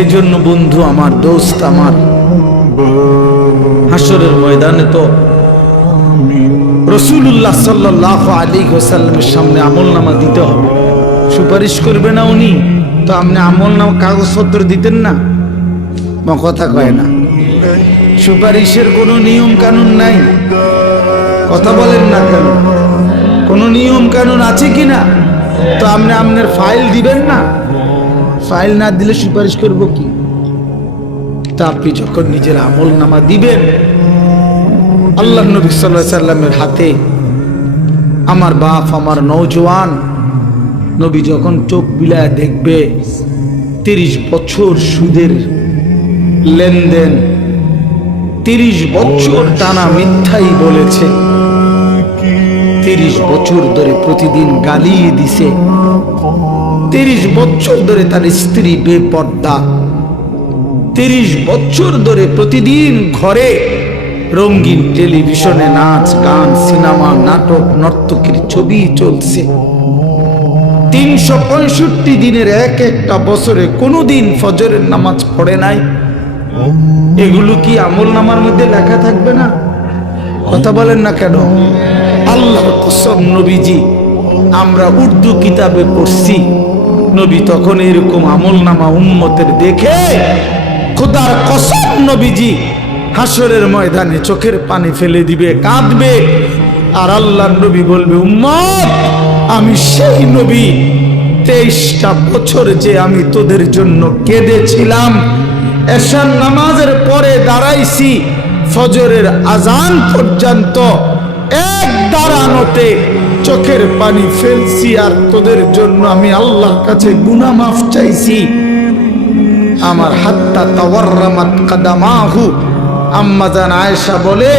এই জন্য বন্ধু আমার, দোস্ত আমার, হাসরের ময়দানে তো রাসূলুল্লাহ সাল্লাল্লাহু আলাইহি ওয়াসাল্লামের সামনে আমলনামা দিতে হবে। সুপারিশ করবে না উনি, তো আপনি আমলনামা কাগজপত্র দিতেন না? কথা কয় না। সুপারিশের কোনো নিয়ম কানুন নাই, কথা বলেন না কেন? কোনো নিয়ম কানুন আছে কি না? তো আপনি আপনার ফাইল দিবেন না? ফাইল না দিলে সুপারিশ করব কি? তা আপনি যখন নিজের আমলনামা দিবেন, আল্লাহ নবী সাল্লাল্লাহু আলাইহি সাল্লামের হাতে আমার বাপ, আমার নওজোয়ান নবী যখন চোখ বিলায় দেখবে 30 বছর সুদের লেনদেন, 30 বছর টানা মিথ্যাই বলেছে, 30 বছর ধরে প্রতিদিন গালিয়ে দিছে, 30 বছর ধরে তার স্ত্রী বেপর্দা, 30 বছর ধরে প্রতিদিন ঘরে রঙিন টেলিভিশনে নাচ গান, সিনেমা, নাটক, নর্তকীর ছবি চলছে। 365 দিনের এক একটা বছরে কোনোদিন ফজরের নামাজ পড়ে নাই। এগুলো কি আমল নামার মধ্যে লেখা থাকবে না? কথা বলেন না কেন? আল্লাহর কসম, নবীজি আমরা উর্দু কিতাবে পড়ছি, নবী তখন এরকম আমল নামা উম্মতের দেখে খোদার কসম নবীজি হাসরের ময়দানে চোখের পানি ফেলে দিবে, কাঁদবে। আর আল্লাহর নবী বলবে, উম্মত আমি সেই নবী, 23টা বছর যে আমি তোদের জন্য কেঁদেছিলাম, এশার নামাজের পরে দাঁড়াইছি, ফজরের আজান পর্যন্ত এক দাঁড়ানোতে চোখের পানি ফেলছি, আর তোদের জন্য আমি আল্লাহর কাছে গুনাহ মাফ চাইছি। আমার হাত্তা তাওয়াররামাত কাদামাহু, আম্মা জান আয়েশা বলে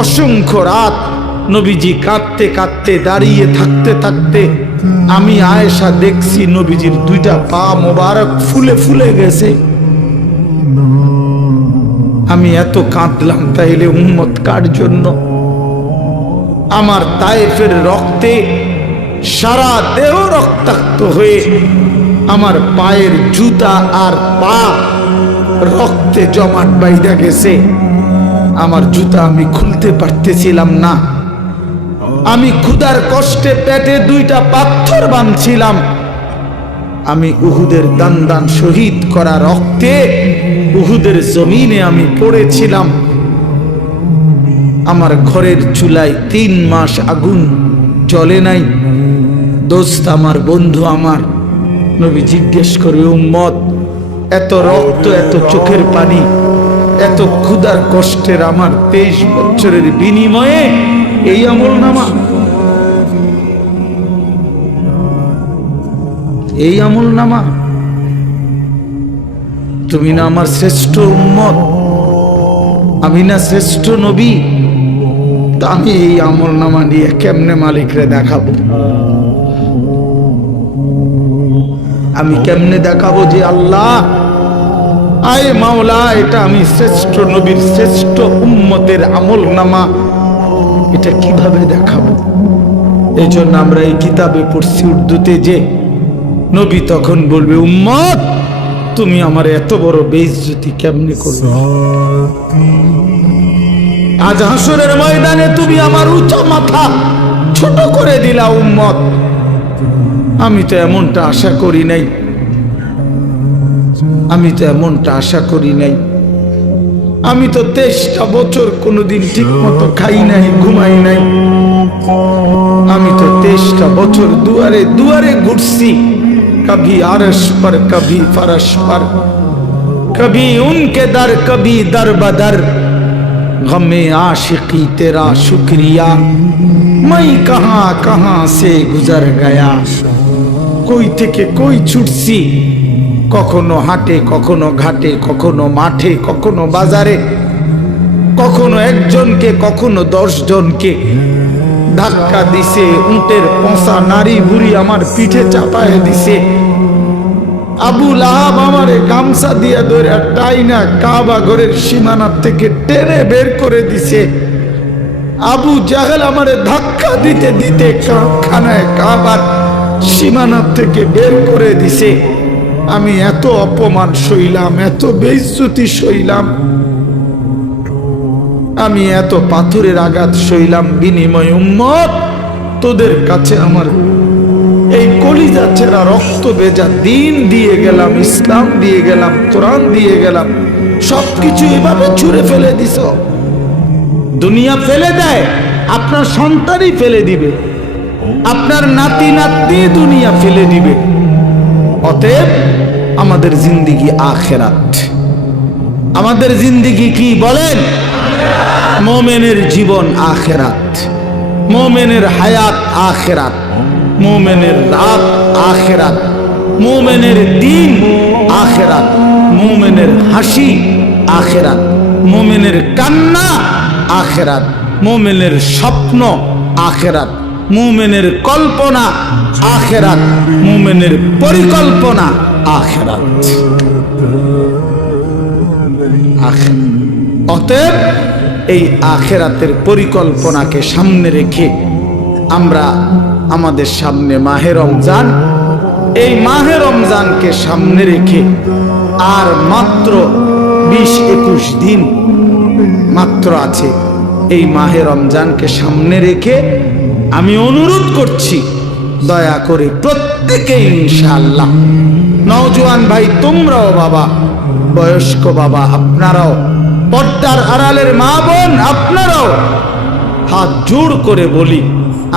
অসংখ্য রাত নবীজি কাঁদতে কাঁদতে, দাঁড়িয়ে থাকতে থাকতে আমি আয়েশা দেখছি নবীজির 2টা পা মোবারক ফুলে ফুলে গেছে। আমি এত কাঁদলাম, তাইলে উম্মত কার জন্য? আমার তায়েফের রক্তে সারা দেহ রক্তাক্ত হয়ে আমার পায়ের জুতা আর পা রক্তে জমাট বাইধা গেছে। আমার জুতা আমি খুলতে পারতেছিলাম না। আমি ক্ষুধার কষ্টে পেটে 2টা পাথর বাঁধছিলাম। আমি উহুদের দান দান শহীদ করা রক্তে উহুদের জমিনে আমি পড়েছিলাম। আমার ঘরের চুলায় 3 মাস আগুন জ্বলে নাই। দোস্ত আমার, বন্ধু আমার, নবী জিজ্ঞেস করবে, উম্মত এত রক্ত, এত চোখের পানি, এত ক্ষুধার কষ্টের আমার 23 বছরের বিনিময়ে এই আমলনামা, এই আমলনামা? তুমি না আমার শ্রেষ্ঠ উম্মত, আমি না শ্রেষ্ঠ নবী? তা আমি এই আমলনামা নিয়ে কেমনে মালিকরে দেখাবো? আমি কেমনে দেখাবো যে আল্লাহ, আয় মাওলা, এটা আমি শ্রেষ্ঠ নবীর, শ্রেষ্ঠ উম্মতের আমলনামা, এটা কিভাবে দেখাবো? এই জন্য আমরা এই কিতাবে পড়ছি উর্দুতে যে নবী তখন বলবে, উম্মত তুমি আমার এত বড় বেইজ্জতি কেমনে করবে? আজ হাসরের ময়দানে তুমি আমার উঁচা মাথা ছোট করে দিলা উম্মত। আমি তো এমনটা আশা করি নাই, আমি তো এমনটা আশা করি নাই। আমি তো 23টা বছর কোনোদিন ঠিক মতো খাই নাই, ঘুমাই নাই। আমি তো 23টা বছর দুয়ারে দুয়ারে ঘুরছি, कभी आरश पर कभी फरश पर, कभी उनके दर कभी दर बदर, गमे आशिकी तेरा शुक्रिया, मैं कहां कहां से गुजर गया। কই থেকে কই ছুটছি, কখনো হাটে, কখনো ঘাটে, কখনো মাঠে, কখনো বাজারে, কখনো একজনকে, কখনো 10 জনকে ধাক্কা দিছে। উটের পোঁছা নারী বুড়ি আমার পিঠে চাপায় দিছে। আবু লাহাব আমারে গামছা দিয়া ধরে টাইনা কাবা ঘরের সীমানা থেকে টেনে বের করে দিছে। আবু জাহেল আমারে ধাক্কা দিতে দিতে খানায় কাবার সীমানা থেকে বের করে দিছে। আমি এত অপমান সইলাম, এত বেইজ্জতি সইলাম, আমি এত পাথরের আঘাত সইলাম, বিনিময় উম্মত তোদের কাছে আমার এই কলিজা ছেঁড়া রক্ত ভেজা দিন দিয়ে গেলাম, ইসলাম দিয়ে গেলাম, কোরআন দিয়ে গেলাম, সবকিছু এভাবে ছুঁড়ে ফেলে দিছ। দুনিয়া ফেলে দেয়, আপনার সন্তানই ফেলে দিবে, আপনার নাতি নাতনি দুনিয়া ফেলে দিবে। অতএব আমাদের জিন্দিগি আখেরাত। আমাদের জিন্দিগি কি বলেন? মোমেনের জীবন আখেরাত, মোমেনের হায়াত আখেরাত, মোমেনের রাত আখেরাত, মোমেনের দিন আখেরাত, মোমেনের হাসি আখেরাত, মোমেনের কান্না আখেরাত, মোমেনের স্বপ্ন আখেরাত, মুমিনের কল্পনা আখেরাত, মুমিনের পরিকল্পনা আখেরাত। অতএব এই আখেরাতের পরিকল্পনাকে সামনে রেখে আমরা আমাদের সামনে মাহে রমজান, এই মাহে রমজানকে সামনে রেখে আর মাত্র 20-21 দিন মাত্র আছে। এই মাহে রমজানকে সামনে রেখে আমি অনুরোধ করছি, দয়া করে প্রত্যেকে ইনশাআল্লাহ, নওজোয়ান ভাই তোমরাও, বাবা বয়স্ক বাবা আপনারাও, পর্দার আড়ালের মা বোন আপনারাও, হাত জোড় করে বলি,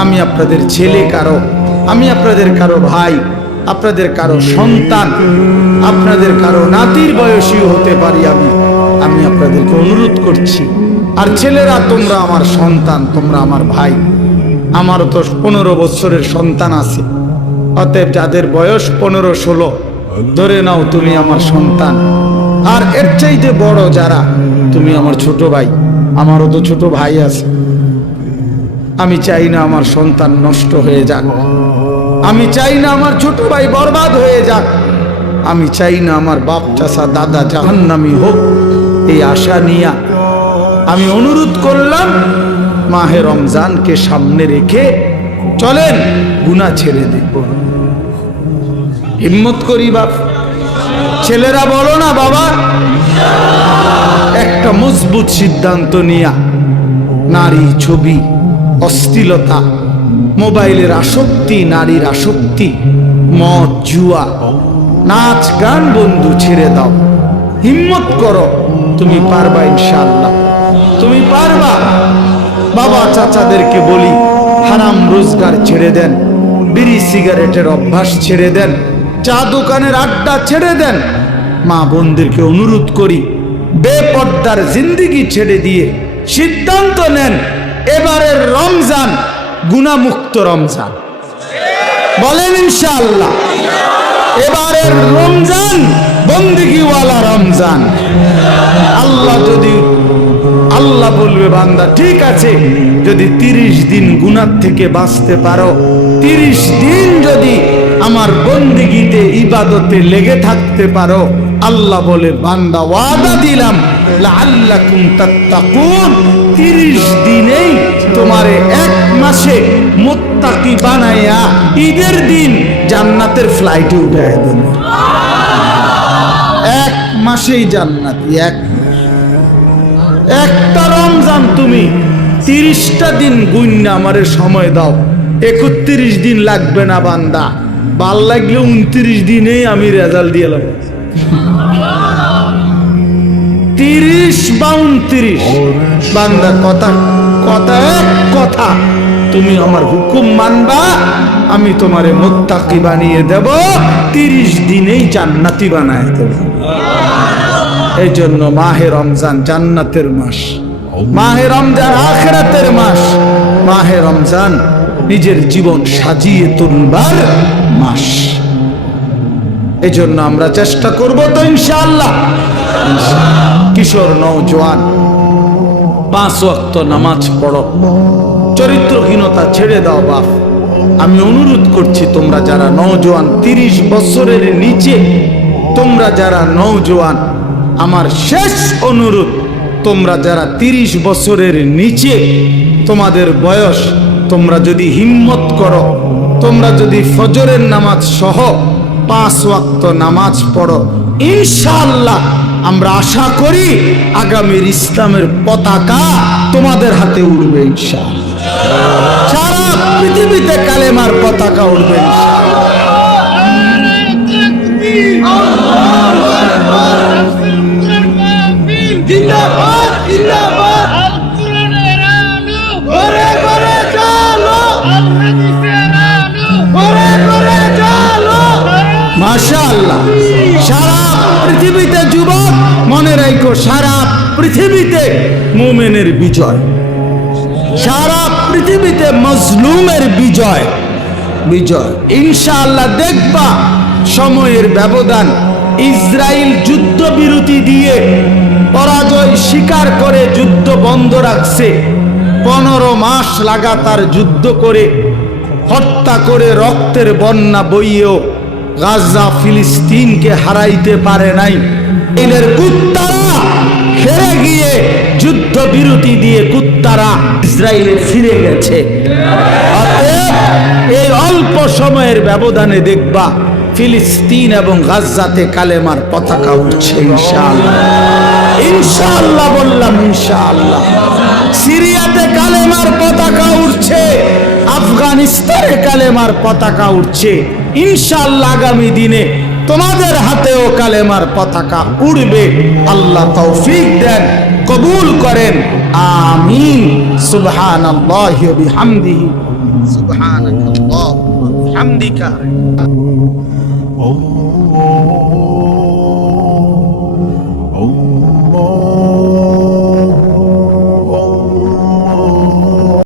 আমি আপনাদের ছেলে কারো, আমি আপনাদের কারো ভাই, আপনাদের কারো সন্তান, আপনাদের কারো নাতির বয়সীও হতে পারি আমি আপনাদেরকে অনুরোধ করছি। আর ছেলেরা, তোমরা আমার সন্তান, তোমরা আমার ভাই, আমারও তো 15 বছরের সন্তান আছে। অতএব যাদের বয়স 15-16 ধরে নাও তুমি আমার সন্তান, আর এর চাইতে বড় যারা, তুমি আমার ছোট ভাই, আমারও তো ছোট ভাই আছে। আমি চাই না আমার সন্তান নষ্ট হয়ে যাক, আমি চাই না আমার ছোট ভাই বরবাদ হয়ে যাক, আমি চাই না আমার বাপ চাচা দাদা জাহান্নামী হোক। এই আশা নিয়ে আমি অনুরোধ করলাম, মাহে রমজানকে সামনে রেখে চলেন গুনাহ ছেড়ে দেব। হিম্মত করি বাপ, ছেলেরা বলো না বাবা, একটা মজবুত সিদ্ধান্ত নিয়া নারী ছবি, অশ্লীলতা, মোবাইলের আসক্তি, নারীর আসক্তি, মদ জুয়া, নাচ গান বন্ধু ছেড়ে দাও। হিম্মত করো, তুমি পারবা ইনশাআল্লাহ, তুমি পারবা। বাবা চাচাদেরকে বলি, হারাম রোজগার ছেড়ে দেন, বিড়ি সিগারেটের অভ্যাস ছেড়ে দেন, চা দোকানের আড্ডা ছেড়ে দেন। মা বোনদেরকে অনুরোধ করি, বেপর্দার জিন্দিগি ছেড়ে দিয়ে সিদ্ধান্ত নেন, এবারের রমজান গুনাহমুক্ত রমজান। বলেন ইনশাআল্লাহ, এবারের রমজান বন্দেগীওয়ালা রমজান। আল্লাহ বলবে, বান্দা ঠিক আছে, যদি 30 দিন গুনাহ থেকে বাঁচতে পারো, 30 দিন যদি আমার বন্দেগীতে ইবাদতে লেগে থাকতে পারো, আল্লাহ বলে, বান্দা ওয়াদা দিলাম, লাআল্লাকুম তাত্তাকুন, 30 দিনেই তোমারে 1 মাসে মুত্তাকি বানায়া ঈদের দিন জান্নাতের ফ্লাইটে উঠায় দেব। 1 মাসেই জান্নাতি। একটা রমজান তুমি 30টা দিন গুণনা আমারে সময় দাও, 31 দিন লাগবে না বান্দা, ভাল লাগলে 29 দিনেই আমি রেজাল্ট দিয়ে দেব। 30 বা 29 বান্দা, কথা এক কথা, তুমি আমার হুকুম মানবা, আমি তোমারে মুত্তাকি বানিয়ে দেব, 30 দিনেই জান্নাতি বানায় দেব। এই জন্য মাহে রমজান জান্নাতের মাস, মাহে রমজান আখিরাতের মাস, মাহে রমজান নিজের জীবন সাজিয়ে তুলবার মাস। এই জন্য আমরা চেষ্টা করব তো ইনশাআল্লাহ। কিশোর নওজোয়ান, 5 ওয়াক্ত নামাজ পড়ো, চরিত্রহীনতা ছেড়ে দাও বাপ। আমি অনুরোধ করছি, তোমরা যারা নওজোয়ান, 30 বছরের নিচে, তোমরা যারা নওজোয়ান, আমার শেষ অনুরোধ, তোমরা যারা 30 বছরের নিচে তোমাদের বয়স, তোমরা যদি হিম্মত করো, তোমরা যদি ফজরের নামাজ সহ 5 ওয়াক্ত নামাজ পড়ো, ইনশাআল্লাহ আমরা আশা করি আগামীর ইসলামের পতাকা তোমাদের হাতে উড়বে ইনশাআল্লাহ। সারা পৃথিবীতে কালেমার পতাকা উড়বে জিন্দাবাদ জিন্দাবাদ ঘরে ঘরে চলো ঘরে ঘরে চলো মাশাআল্লাহ। সারা পৃথিবীতে যুবক মনে রাখো, সারা পৃথিবীতে মুমিনের বিজয়, সারা পৃথিবীতে মজলুমের বিজয় বিজয় ইনশাআল্লাহ। দেখবা সময়ের ব্যবধান, ইসরায়েল যুদ্ধবিরতি দিয়ে পরাজয় স্বীকার করে যুদ্ধ বন্ধ রাখছে। 15 মাস লাগাতার যুদ্ধ করে হত্যা করে রক্তের বন্যা বইয়েও গাজা ফিলিস্তিনকে হারাইতে পারে নাই। এদের কুত্তারা হেরে গিয়ে যুদ্ধ বিরতি দিয়ে কুত্তারা ইসরায়েলে ফিরে গেছে। অতএব এই অল্প সময়ের ব্যবধানে দেখবা ফিলিস্তিন এবং গাজাতে কালেমার পতাকা উঠছে ইনশাআল্লাহ। ইনশাআল্লাহ বললাম ইনশাআল্লাহ। সিরিয়াতে কালেমার পতাকা উঠছে, আফগানিস্তানে কালেমার পতাকা উঠছে। ইনশাআল্লাহ আগামী দিনে তোমাদের হাতেও কালেমার পতাকা উড়বে। আল্লাহ তৌফিক দেন, কবুল করেন, আমিন। সুবহানাল্লাহি ওয়া বিহামদিহি, সুবহানাকাল্লাহ ওয়া বিহামদিকা।